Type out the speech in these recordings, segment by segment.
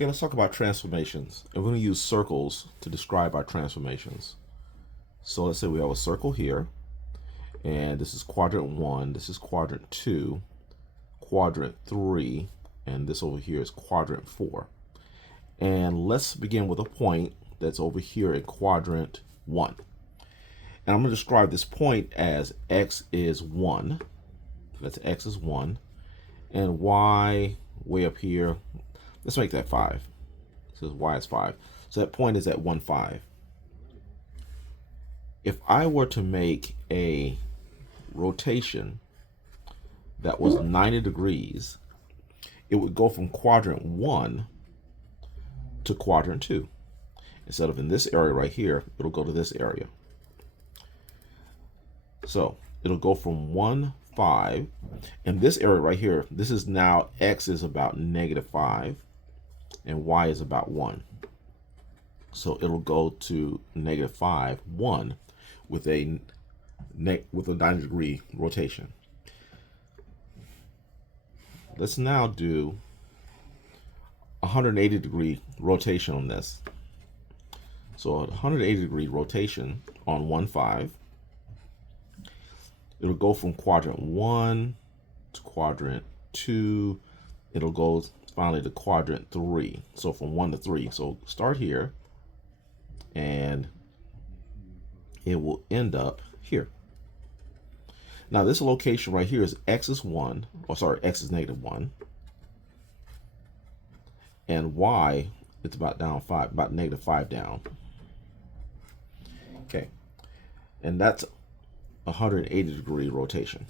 Okay, let's talk about transformations. And we're going to use circles to describe our transformations. So let's say we have a circle here, and this is quadrant 1, this is quadrant 2, quadrant 3, and this over here is quadrant 4. And let's begin with a point that's over here in quadrant 1. And I'm going to describe this point as x is 1. That's x is 1. And y way up here, let's make that 5. It says y is 5. So that point is at 1, 5. If I were to make a rotation that was 90 degrees, it would go from quadrant 1 to quadrant 2. Instead of in this area right here, it'll go to this area. So it'll go from 1, 5. And this area right here, this is now x is about -5 and y is about 1. So it'll go to -5, 1 with a 90-degree rotation. Let's now do a 180-degree rotation on this. So a 180-degree rotation on 1, 5. It'll go from quadrant 1 to quadrant 2. It'll go finally to quadrant 3. So from 1 to 3. So start here, and it will end up here. Now this location right here is x is 1, or sorry, x is -1, and y it's about down 5, about -5 down. Okay, and that's a 180-degree rotation.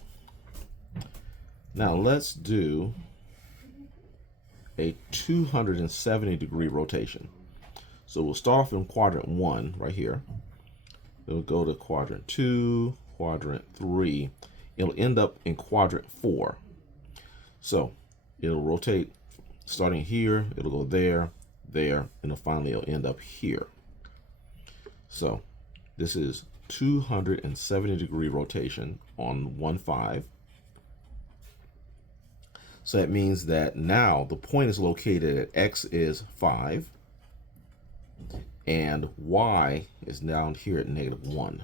Now let's do a 270-degree rotation. So we'll start off in quadrant 1 right here. It'll go to quadrant 2, quadrant 3. It'll end up in quadrant 4. So it'll rotate starting here, it'll go there, there, and then finally it'll end up here. So this is 270-degree rotation on 1, 5. So that means that now the point is located at x is 5 and y is down here at -1.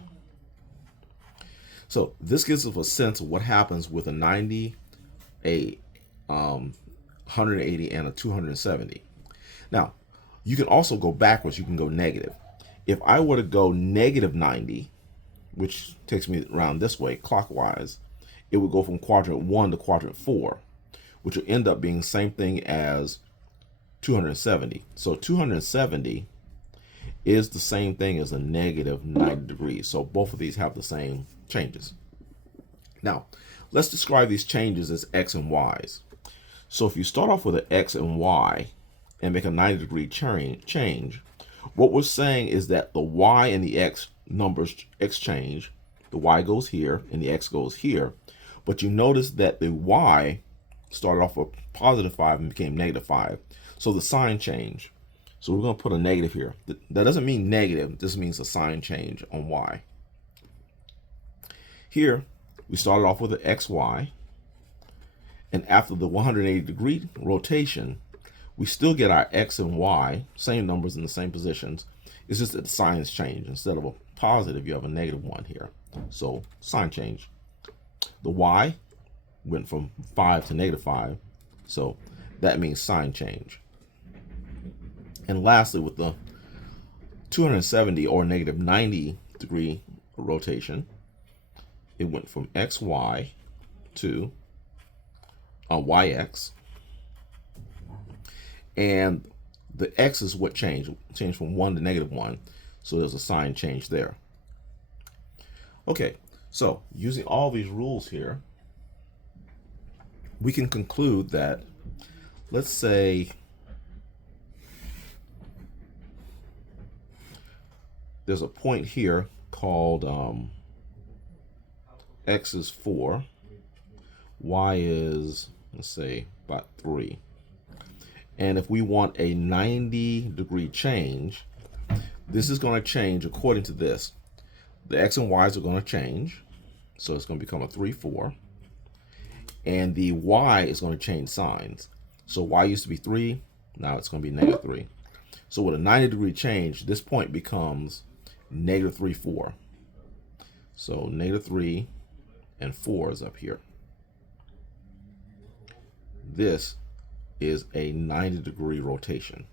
So this gives us a sense of what happens with a 90, a 180, and a 270. Now, you can also go backwards. You can go negative. If I were to go -90, which takes me around this way clockwise, it would go from quadrant 1 to quadrant 4, which will end up being the same thing as 270. So 270 is the same thing as a -90 degrees. So both of these have the same changes. Now, let's describe these changes as x and y's. So if you start off with an x and y and make a 90-degree change, what we're saying is that the y and the x numbers exchange. The y goes here and the x goes here. But you notice that the y started off with +5 and became -5. So the sign change. So we're going to put a negative here. That doesn't mean negative. This means a sign change on y. Here, we started off with an xy. And after the 180-degree rotation, we still get our x and y, same numbers in the same positions. It's just that the signs change. Instead of a positive, you have a -1 here. So sign change. The y went from 5 to -5. So that means sign change. And lastly, with the 270 or -90-degree rotation, it went from xy to yx. And the x is what changed. It changed from 1 to -1. So there's a sign change there. Okay, so using all these rules here, we can conclude that, let's say, there's a point here called x is 4, y is, let's say, about 3. And if we want a 90-degree change, this is going to change according to this. The x and y's are going to change. So it's going to become a 3, 4. And the y is going to change signs. So y used to be 3, Now it's going to be negative 3. So with a 90-degree change, this point becomes negative 3, 4. So negative 3 and 4 is up here. This is a 90-degree rotation.